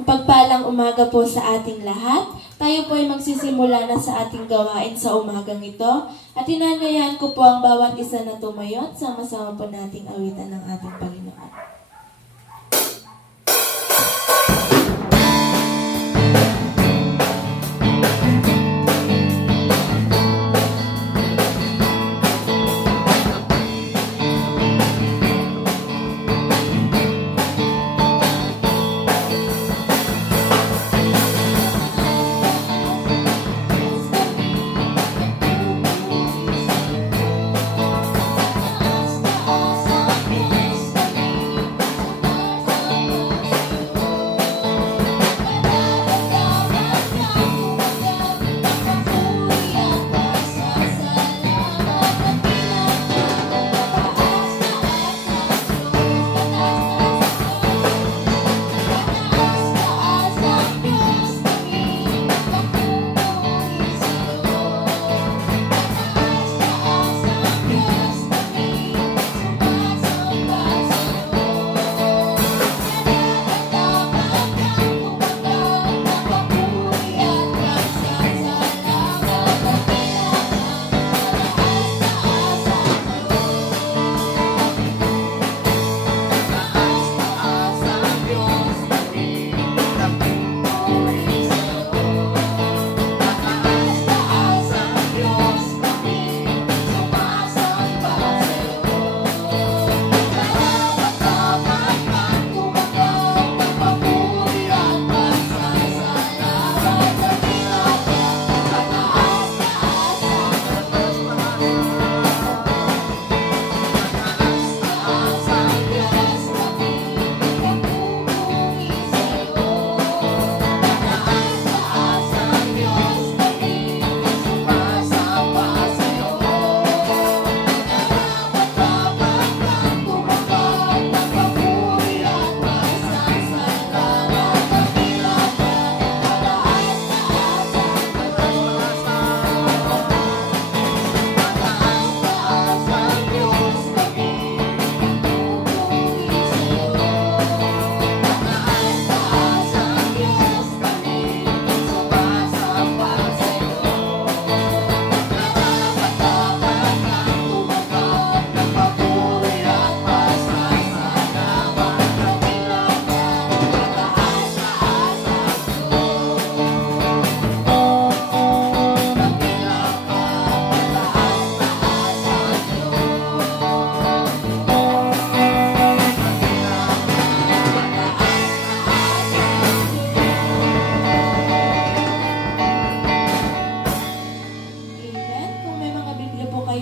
Pagpalang umaga po sa ating lahat. Tayo po ay magsisimula na sa ating gawain sa umagang ito. At hinanayaan ko po ang bawat isa na tumayo at sama-sama po nating awitan ng ating Panginoon.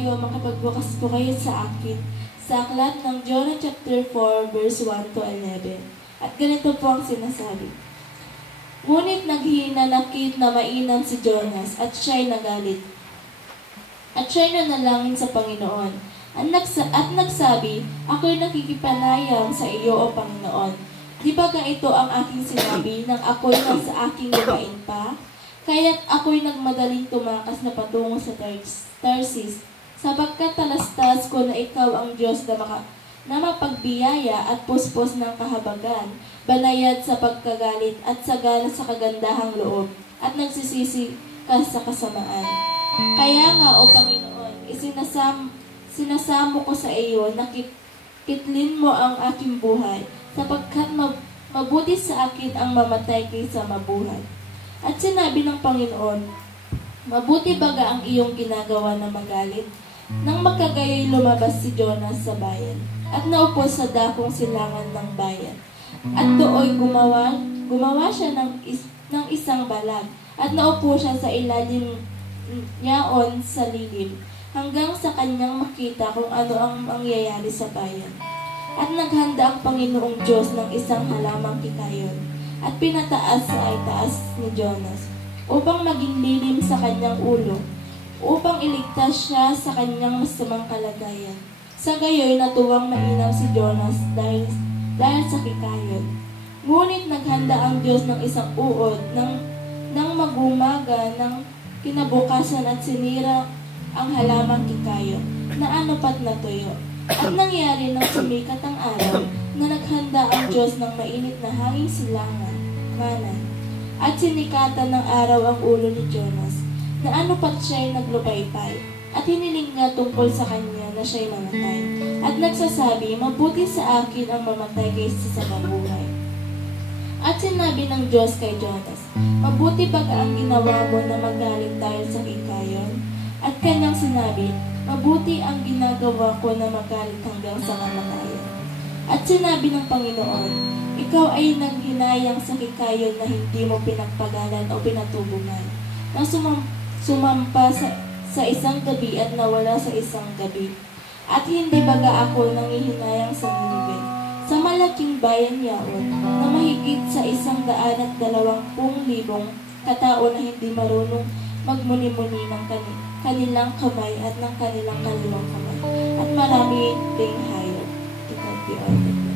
Makapagbukas po kayo sa akin sa aklat ng Jonah chapter 4 verse 1 to 11. At ganito po ang sinasabi. Ngunit naghinanakit na mainam si Jonas at siya'y nagalit. At siya'y nanalangin sa Panginoon. At nagsabi, ako'y nakikipanayam sa iyo o Panginoon. Di ba ito ang aking sinabi nang ako'y nasa aking lupain pa? Kaya't ako'y nagmadaling tumakas na patungo sa Tarsis, sapagkat talastas ko na ikaw ang Diyos na mapagbiyaya at puspos ng kahabagan, banayad sa pagkagalit at sagana sa kagandahang loob, at nagsisisi ka sa kasamaan. Kaya nga, O Panginoon, sinasamo ko sa iyo na kitlin mo ang aking buhay, sapagkat mabuti sa akin ang mamatay kaysa mabuhay. At sinabi ng Panginoon, mabuti baga ang iyong ginagawa na magalit? Nang magkagayoy lumabas si Jonas sa bayan, at naupo sa dakong silangan ng bayan. At dooy gumawa siya ng isang balag, at naupo siya sa ilalim niyaon sa lilim, hanggang sa kanyang makita kung ano ang mangyayari sa bayan. At naghanda ang Panginoong Diyos ng isang halamang kikayon, at pinataas sa itaas ni Jonas, upang maging lilim sa kanyang ulo, upang iligtas siya sa kanyang masamang kalagayan. Sa gayoy natuwang mainam si Jonas dahil sa kikayon. Ngunit naghanda ang Diyos ng isang uod nang magumaga ng kinabukasan at sinira ang halamang kikayon na anupat na tuyo. At nangyari nang sumikat ang araw na naghanda ang Diyos ng mainit na hanging silangan kayamanan. At sinikatan ng araw ang ulo ni Jonas, na ano pat siya'y naglupaypay, at hiniling nga tungkol sa kanya na siya'y mamatay. At nagsasabi, mabuti sa akin ang mamatay kaysa sa mabuhay. At sinabi ng Diyos kay Jonas, mabuti baga ang ginawa mo na magaling dahil sa hikayon? At kanyang sinabi, mabuti ang ginagawa ko na magaling hanggang sa kamatayan. At sinabi ng Panginoon, ikaw ay nanghinayang sa hikayon na hindi mo pinagpagalan o pinatubungan, na sumampa sa isang gabi at nawala sa isang gabi. At hindi baga ako nanghihinayang sa Ninive, sa malaking bayan yaon, na mahigit sa 120,000 katao na hindi marunong magmuni-muni ng kanilang kamay at ng kanilang kaliwang kamay, at marami ding hayop. To God be all the glory.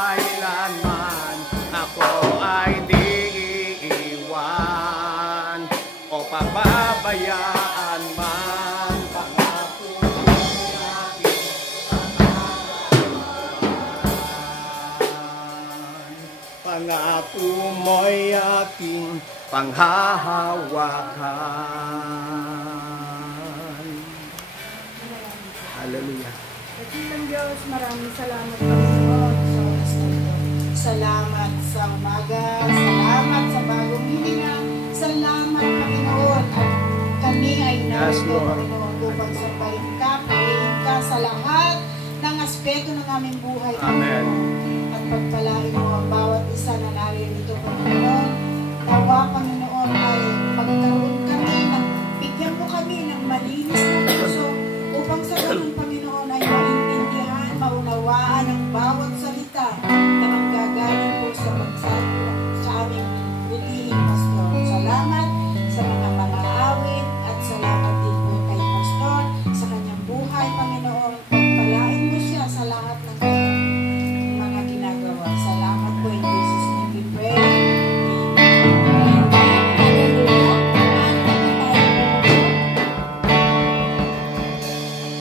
kailanman ako ay di iiwan o pababayaan man. Pangako mo'y aking panghahawakan. Hallelujah. Dakilang Diyos, maraming salamat Panginoon sa oras na ito. Salamat sa umaga, salamat sa bagong hilinga, salamat Panginoon at kami ay narito Panginoon upang sambahin ka, purihin ka sa lahat ng aspeto ng aming buhay. Amen.